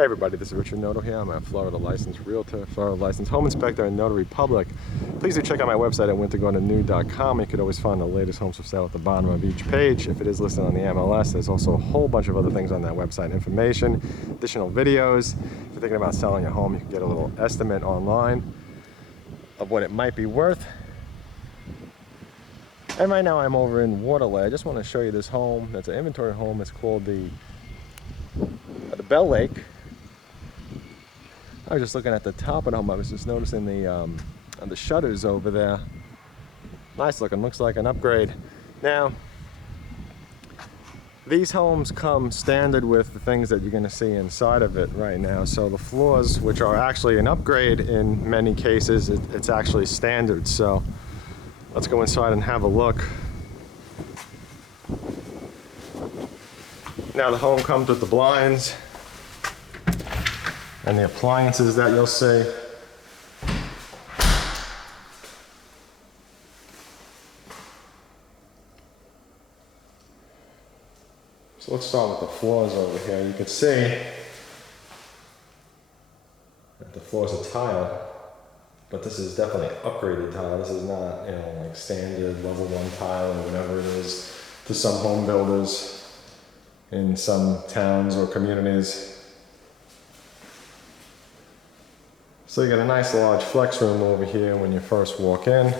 Hey everybody, this is Richard Nona here. I'm a Florida licensed realtor, Florida licensed home inspector, and notary public. Please do check out my website at wintergardennew.com. You could always find the latest homes for sale at the bottom of each page. If it is listed on the MLS, there's also a whole bunch of other things on that website. Information, additional videos. If you're thinking about selling your home, you can get a little estimate online of what it might be worth. And right now I'm over in Waterleigh. I just want to show you this home. That's an inventory home. It's called the Bellake. I was just looking at the top of the home. I was just noticing the shutters over there. Nice looking, looks like an upgrade. Now, these homes come standard with the things that you're going to see inside of it right now. So the floors, which are actually an upgrade in many cases, it's actually standard. So let's go inside and have a look. Now the home comes with the blinds and the appliances that you'll see. So let's start with the floors over here. You can see that the floors are tile, but this is definitely upgraded tile. This is not, you know, like standard level 1 tile or whatever it is to some home builders in some towns or communities. So you got a nice large flex room over here when you first walk in.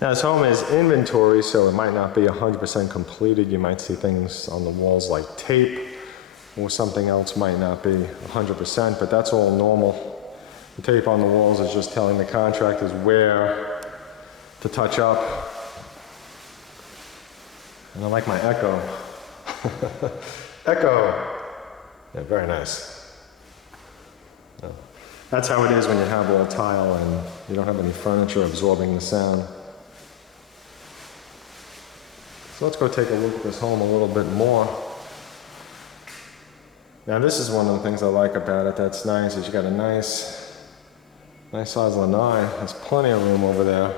Now this home is inventory, so it might not be 100% completed. You might see things on the walls like tape, or something else might not be 100%, but that's all normal. The tape on the walls is just telling the contractors where to touch up. And I like my echo. Echo! Yeah, very nice. Yeah. That's how it is when you have all tile and you don't have any furniture absorbing the sound. So let's go take a look at this home a little bit more. Now this is one of the things I like about it that's nice, is you got a nice size lanai. There's plenty of room over there.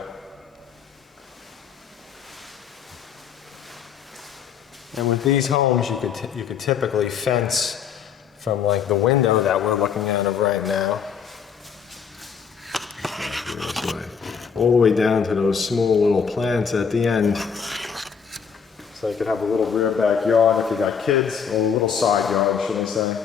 And with these homes, you could typically fence from like the window that we're looking at right now, all the way down to those small little plants at the end. So you could have a little rear backyard if you got kids, or a little side yard, should I say.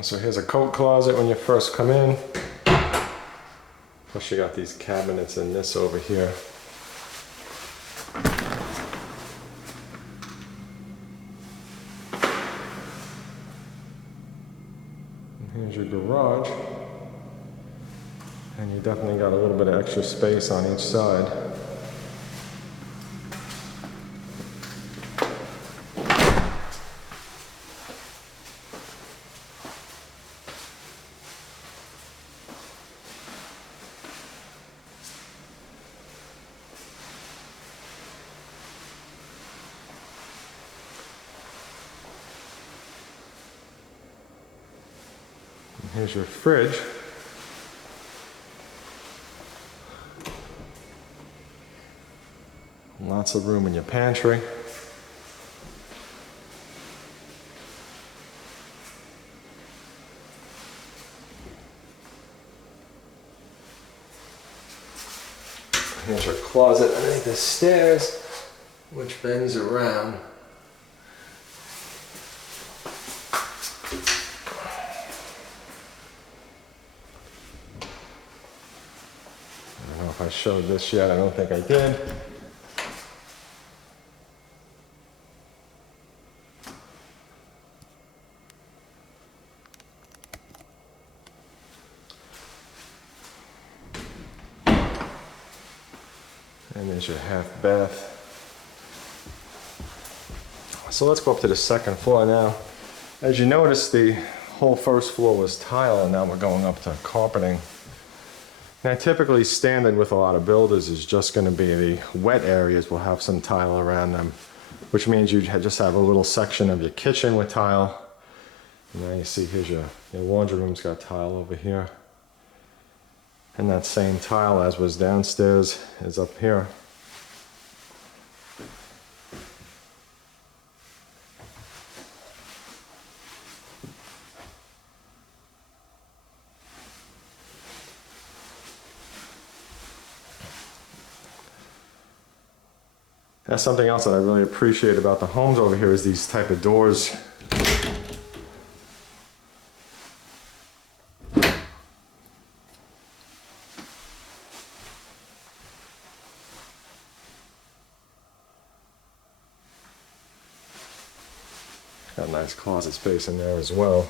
So here's a coat closet when you first come in. Plus you got these cabinets and this over here. And here's your garage. And you definitely got a little bit of extra space on each side. Here's your fridge. Lots of room in your pantry. Here's your closet underneath the stairs, which bends around. If I showed this yet, I don't think I did. And there's your half bath. So let's go up to the second floor now. As you notice, the whole first floor was tile, and now we're going up to carpeting. Now typically standard with a lot of builders is just going to be the wet areas will have some tile around them, which means you just have a little section of your kitchen with tile. And now you see here's your laundry room's got tile over here. And that same tile as was downstairs is up here. That's something else that I really appreciate about the homes over here is these type of doors. Got a nice closet space in there as well.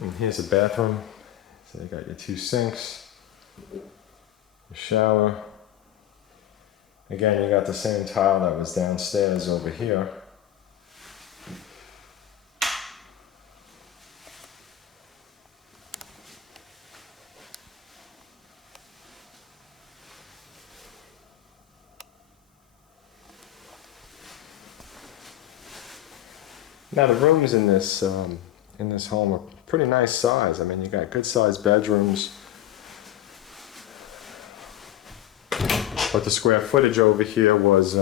And here's a bathroom. So you got your 2 sinks, your shower. Again, you got the same tile that was downstairs over here. Now the rooms in this home are pretty nice size. I mean, you got good sized bedrooms, but the square footage over here was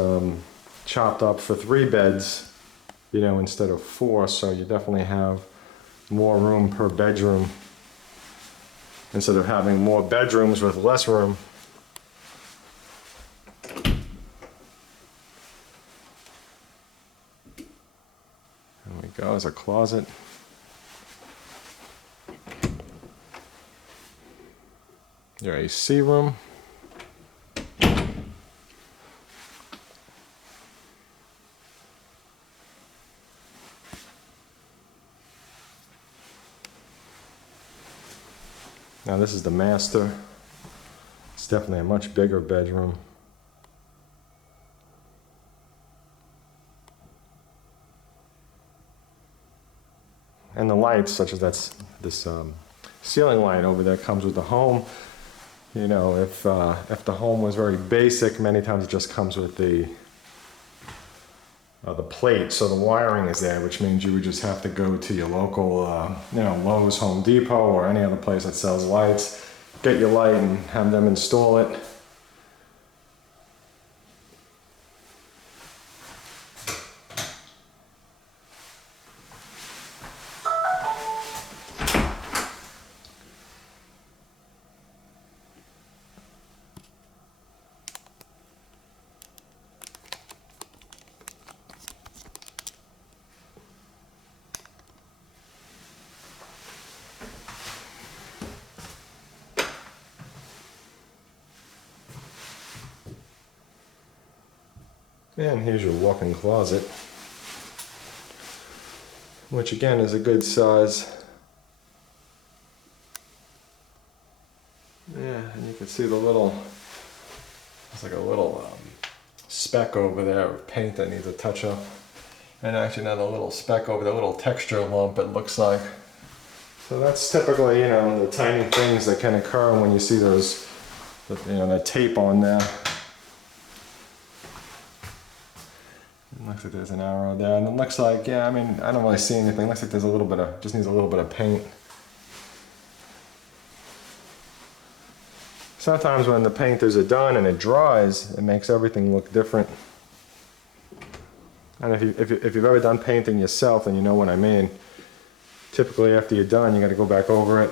chopped up for 3 beds, you know, instead of 4. So you definitely have more room per bedroom instead of having more bedrooms with less room. There we go, there's a closet. Your AC room. Now this is the master. It's definitely a much bigger bedroom. And the lights, such as this ceiling light over there, comes with the home. You know, if the home was very basic, many times it just comes with the plate, so the wiring is there, which means you would just have to go to your local, you know, Lowe's, Home Depot, or any other place that sells lights, get your light and have them install it. And here's your walk-in closet, which again is a good size. Yeah, and you can see the little, it's like a little speck over there of paint that needs a touch up. And actually not a little speck over the little texture lump, it looks like. So that's typically, you know, the tiny things that can occur when you see those, you know, that tape on there. Looks like there's an arrow there, and it looks like, yeah, I mean, I don't really see anything. It looks like there's a little bit of, just needs a little bit of paint. Sometimes when the painters are done and it dries, it makes everything look different. And if you've ever done painting yourself, then you know what I mean. Typically after you're done, you got to go back over it.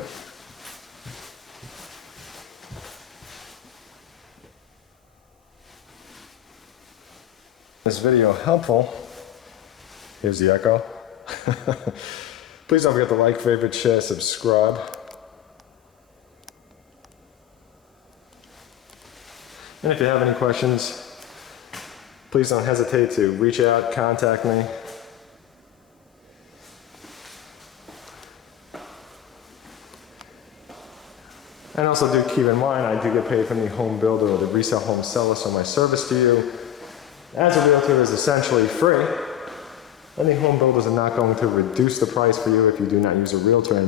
This video helpful. Here's the echo. Please don't forget to like, favorite, share, subscribe. And if you have any questions, please don't hesitate to reach out, contact me. And also do keep in mind, I do get paid from the home builder or the resale home seller, so my service to you As a realtor is essentially free, any home builders are not going to reduce the price for you if you do not use a realtor, and